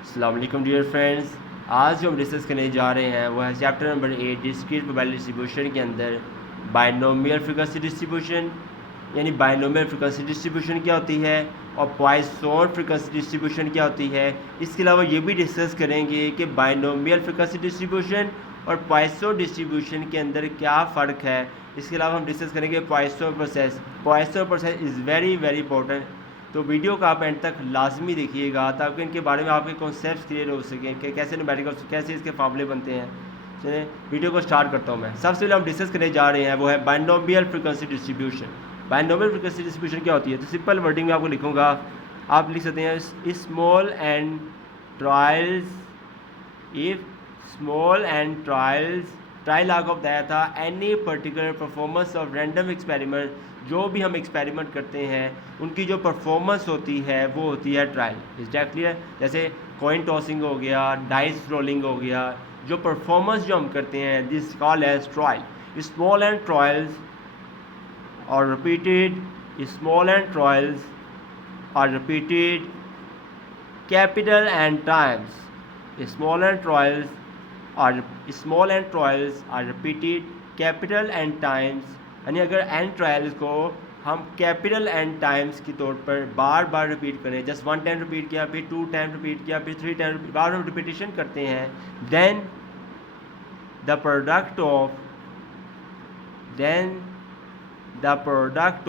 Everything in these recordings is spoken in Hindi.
अस्सलाम वालेकुम डियर फ्रेंड्स। आज जो हम डिस्कस करने जा रहे हैं वो है chapter number 8 discrete probability distribution के अंदर बाइनोमियल फ्रीक्वेंसी डिस्ट्रीब्यूशन। यानी बाइनोमियल फ्रीक्वेंसी डिस्ट्रीब्यूशन क्या होती है और पॉइसन फ्रीक्वेंसी डिस्ट्रीब्यूशन क्या होती है। इसके अलावा ये भी डिस्कस करेंगे कि बाइनोमियल फ्रीक्वेंसी डिस्ट्रीब्यूशन और पॉइसन डिस्ट्रीब्यूशन के अंदर क्या फ़र्क है। इसके अलावा हम डिस्कस करेंगे Poisson process. Poisson process is very very important, तो वीडियो को आप एंड तक लाजमी देखिएगा ताकि इनके बारे में आपके कॉन्सेप्ट्स क्लियर हो सकें कि कैसे न्यूमेरिकल कैसे इसके फार्मूले बनते हैं। चलिए वीडियो को स्टार्ट करता हूँ मैं। सबसे पहले हम डिस्कस करने जा रहे हैं वो है binomial frequency distribution. Binomial frequency distribution क्या होती है, तो सिंपल वर्डिंग में आपको लिखूँगा। आप लिख सकते हैं small and trials if small and trial out of that था any particular performance of random experiment. जो भी हम एक्सपेरिमेंट करते हैं उनकी जो परफॉर्मेंस होती है वो होती है ट्रायल। Is that clear? जैसे कॉइन टॉसिंग हो गया, डाइस रोलिंग हो गया, जो परफॉर्मेंस जो हम करते हैं this called as trial. Small and trials और रिपीटेड, स्मॉल एंड ट्रायल्स और repeated capital and times. Small and trials are repeated capital and times। यानी अगर एंड ट्रायल्स को हम कैपिटल एंड टाइम्स के तौर पर बार बार रिपीट करें, जस्ट 1 टाइम रिपीट किया, फिर 2 टाइम रिपीट किया, फिर 3 टाइम बार हम रिपीटेशन करते हैं, then the product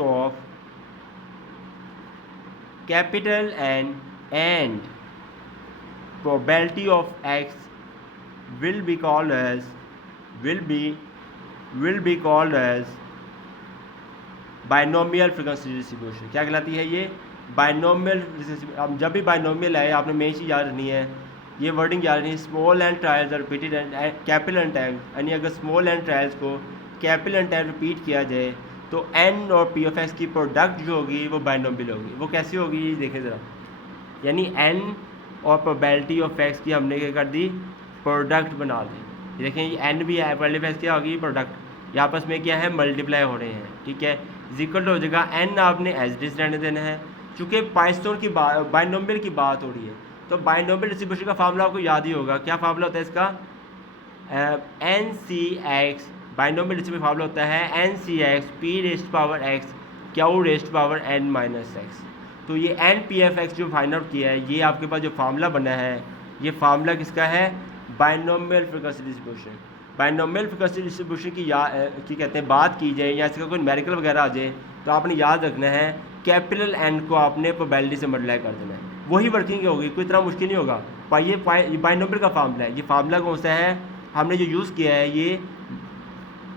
of capital and probability of x will be called as binomial frequency distribution. क्या कहलाती है ये? बाइनोमियल। अब जब भी बाइनोमियल है आपने मेन चीज़ याद रखनी है, ये वर्डिंग याद रखनी है, small and trials repeated and capital and time. यानी अगर स्मॉल एंड ट्रायल्स को कैपिटल एंड टाइम रिपीट किया जाए तो एन और पी ऑफ एक्स की प्रोडक्ट जो होगी वो बाइनोमियल होगी। वो कैसी होगी ये देखें ज़रा। यानी एन और प्रोबेबिलिटी ऑफ एक्स की हमने क्या कर दी, प्रोडक्ट बना दी। देखें ये एन भी है, प्रोबेबिलिटी ऑफ एक्स क्या होगी, प्रोडक्ट। ये आपस में क्या है, मल्टीप्लाई हो रहे हैं, ठीक है। इक्वल हो जाएगा एन आपने एज डिस रहने देना है। चूँकि पॉइसन की बाइनोमियल की बात हो रही है तो बाइनोमियल डिस्ट्रीब्यूशन का फार्मूला आपको याद ही होगा। क्या फार्मूला होता है इसका? N C x. Binomial distribution formula होता है n C x p rest power x q rest power n minus x. तो ये एन पी एफ एक्स जो फाइंड आउट किया है, ये आपके पास जो फार्मूला बना है, ये फार्मूला किसका है? Binomial frequency distribution. Binomial frequency distribution की कहते हैं बात की जाए या इसका कोई न्यूमेरिकल वगैरह आ जाए तो आपने याद रखना है कैपिटल एन को आपने प्रोबेबिलिटी से मल्टीप्लाई कर देना है, वही वर्किंग होगी, कोई इतना मुश्किल नहीं होगा। ये बाइनोमियल का फार्मूला है। ये फार्मूला कौन सा है हमने जो यूज़ किया है, ये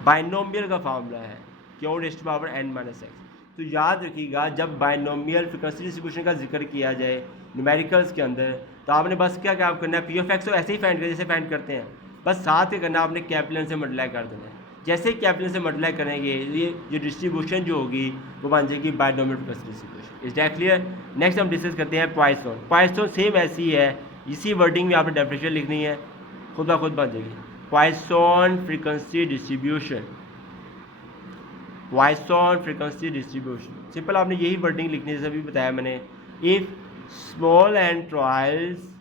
बाइनोमियल का फार्मूला है, q rest power n minus x. तो याद रखिएगा जब बाइनोमियल फ्रीक्वेंसी डिस्ट्रीब्यूशन का जिक्र किया जाए न्यूमेरिकल्स के अंदर तो आपने बस क्या काम करना है, पी ऑफ एक्स को ऐसे ही फाइंड करें जैसे फाइंड करते हैं, बस साथ ही करना आपने कैपिटल से मल्टीप्लाई कर देना है। जैसे ही कैपिटल से मल्टीप्लाई करेंगे ये जो डिस्ट्रीब्यूशन जो होगी वो बन जाएगी binomial frequency distribution. Is that clear? Next हम डिस्कस करते हैं पॉइसन। पॉइसन सेम ऐसी है, इसी वर्डिंग में आपने डेफिनेशन लिखनी है, खुद ब खुद बन जाएगी। Poisson frequency distribution, Poisson frequency distribution. Simple आपने यही वर्डिंग लिखनी है जैसे अभी बताया मैंने। If small and trials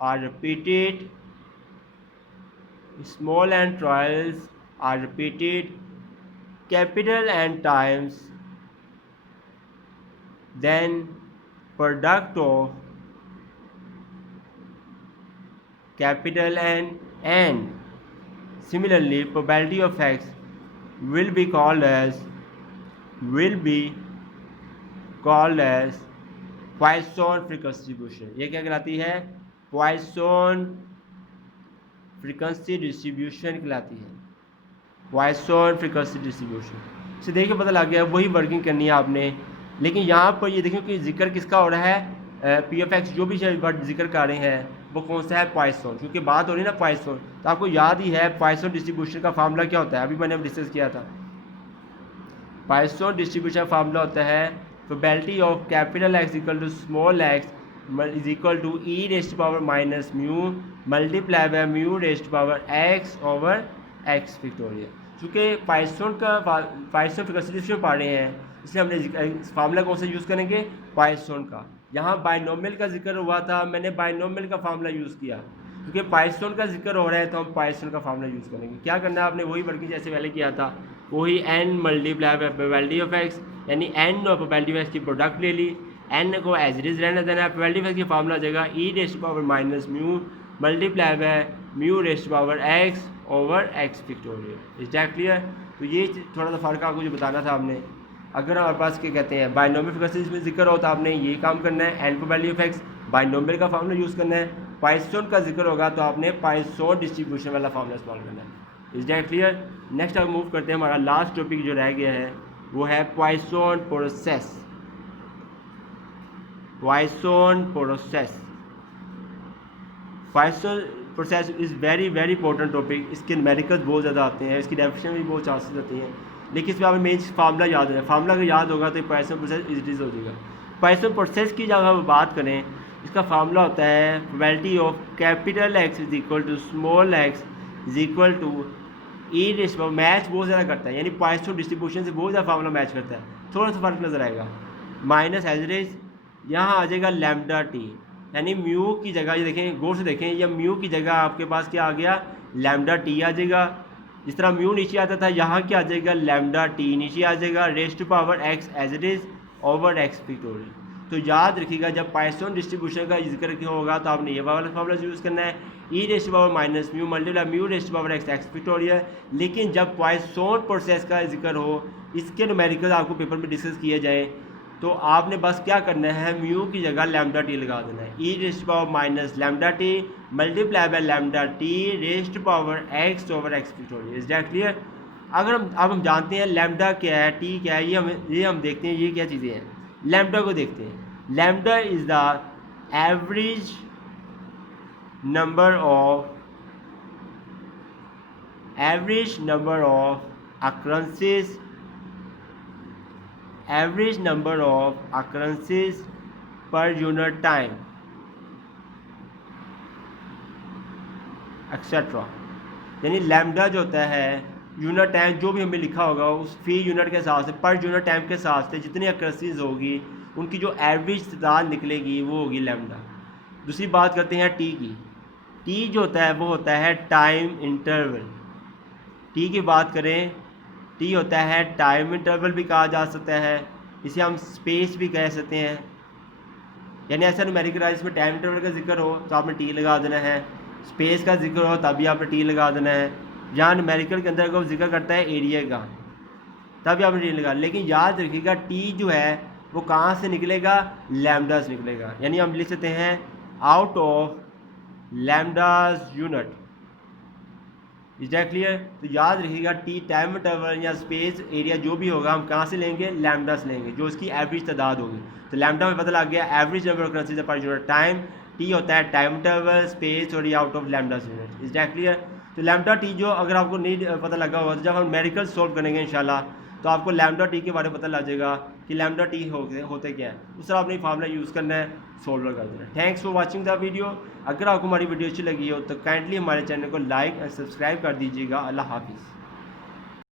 are repeated, capital and times, then product of capital and similarly probability of x will be called as Poisson frequency distribution। ये क्या कहलाती है? Poisson frequency distribution कहलाती है, Poisson frequency distribution। से देखिए पता लग गया, वही वर्किंग करनी है आपने। लेकिन यहाँ पर ये देखिए कि जिक्र किसका हो रहा है, पी एफ एक्स जो भी वर्ड जिक्र कर रहे हैं वो कौन सा है? पॉइसन। क्योंकि बात हो रही है ना पॉइसन, तो आपको याद ही है पॉइसन डिस्ट्रीब्यूशन का फार्मूला क्या होता है, अभी मैंने डिस्कस किया था। पॉइसन डिस्ट्रीब्यूशन फार्मूला होता है probability of capital x equal to small x is equal to e rest power minus mu multiply by mu rest power x over x factorial. चूँकि पॉइसन फ्रीक्वेंसी डिस्ट्रीब्यूशन पढ़ रहे हैं इसलिए हमने फार्मूला कौन सा यूज़ करेंगे? पॉइसन का। यहाँ बाइनोमियल का जिक्र हुआ था, मैंने बाइनोमियल का फार्मूला यूज़ किया, क्योंकि पाइथन का जिक्र हो रहा है तो हम पाइथन का फार्मूला यूज़ करेंगे। क्या करना है आपने, वही वर्किंग जैसे पहले किया था, वही n multiply by probability of x, यानी n और प्रोबेबिलिटी ऑफ x की प्रोडक्ट ले ली, n को एज इट इज रहने देना है। प्रोबेबिलिटी ऑफ x की फार्मूला आ जाएगा e raise to power minus mu multiply by mu raise to power x over x factorial. Is that clear? तो ये थोड़ा सा फ़र्क आपको जो बताना था आपने। अगर हमारे पास क्या कहते हैं बाइनोमियल फ्रीक्वेंसी में जिक्र हो तो आपने ये काम करना है, n probability of x binomial का फार्मूला यूज़ करना है। पाइथन का जिक्र होगा तो आपने पाइथन डिस्ट्रीब्यूशन वाला फार्मूला इस्तेमाल करना है। Is that clear? नेक्स्ट अब मूव करते हैं, हमारा लास्ट टॉपिक जो रह गया है वो है Python process. Python process, Python process is very very important topic. इसके न्यूमेरिकल्स बहुत ज़्यादा आते हैं, इसकी डेफिनेशन भी बहुत चांसेस आती हैं, लेकिन इसमें हमें मेन फार्मूला याद है। फार्मूला अगर याद होगा तो पाइथन प्रोसेस इजीली हो जाएगा। पाइथन प्रोसेस की जगह हम बात करें, इसका फार्मूला होता है probability of capital X is equal to small x is equal to e ratio. Match बहुत ज़्यादा करता है, यानी पाइथन डिस्ट्रीब्यूशन से बहुत ज़्यादा फार्मूला मैच करता है, थोड़ा सा फर्क नजर आएगा। माइनस एवरेज, यहाँ आ जाएगा लैम्डा टी, यानी म्यू की जगह ये देखें, गौर से देखें, या म्यू की जगह आपके पास क्या आ गया, लैम्डा टी आ जाएगा। जिस तरह म्यू नीचे आता था, यहाँ क्या आ जाएगा, लैम्डा टी नीचे आ जाएगा, raise to power x as it is over x factorial. तो याद रखिएगा जब पाइथन डिस्ट्रीब्यूशन का जिक्र होगा तो आपने ये वाला फार्मूला यूज़ करना है, e raise to power minus mu multiply mu raise to power x factorial. लेकिन जब पाइथन प्रोसेस का जिक्र हो, इसके न्यूमेरिकल आपको पेपर में डिस्कस किए जाए, तो आपने बस क्या करना है, म्यू की जगह लैम्डा टी लगा देना है, e raise to power minus lambda t multiply by lambda t raise to power x over x factorial. Is that clear? अगर हम जानते हैं लैम्डा क्या है, टी क्या है, ये हम देखते हैं ये क्या चीज़ें हैं। लैम्डा को देखते हैं, lambda is the average number of occurrences, average number of occurrences per unit time etcetera. यानी लैम्डा जो होता है यूनिट टाइम, जो भी हमें लिखा होगा उस फी यूनिट के हिसाब से, पर यूनिट टाइम के हिसाब से जितनी occurrences होगी उनकी जो एवरेज तादाद निकलेगी वो होगी लैम्डा। दूसरी बात करते हैं टी की। टी जो होता है वो होता है टाइम इंटरवल। टी की बात करें, टी होता है टाइम इंटरवल भी कहा जा सकता है, इसे हम स्पेस भी कह सकते हैं। यानी ऐसा न्यूमेरिकल है इसमें टाइम इंटरवल का जिक्र हो तो आपने टी लगा देना है, स्पेस का जिक्र हो तभी आपने टी लगा देना है। जहाँ न्यूमेरिकल के अंदर को जिक्र करता है एरिया का, तभी आपने टी लगा। लेकिन याद रखिएगा टी जो है वो कहाँ से निकलेगा, लैम्डा से निकलेगा। यानी हम लिख सकते हैं out of lambdas unit. Is that clear? तो याद रखिएगा टी टाइम इंटरवल या स्पेस एरिया जो भी होगा हम कहाँ से लेंगे, लैम्डा से लेंगे, जो उसकी एवरेज तादाद होगी। तो लैम्डा में पता लग गया average number of occurrences per unit time. T होता है टाइम इंटरवल, स्पेस और ये out of lambda unit. Is that clear? तो लैम्डा टी जो अगर आपको नहीं पता लगा होगा तो जब हम न्यूमेरिकल सॉल्व करेंगे इंशाल्लाह तो आपको लैम्डा टी के बारे में पता लग जाएगा कि लैम्डा टी होते क्या है। उस तरह आपने फार्मूला यूज़ करना है, सॉल्व कर देना है। Thanks for watching the video. अगर आपको हमारी वीडियो अच्छी लगी हो तो काइंडली हमारे चैनल को लाइक एंड सब्सक्राइब कर दीजिएगा। अल्लाह हाफिज़।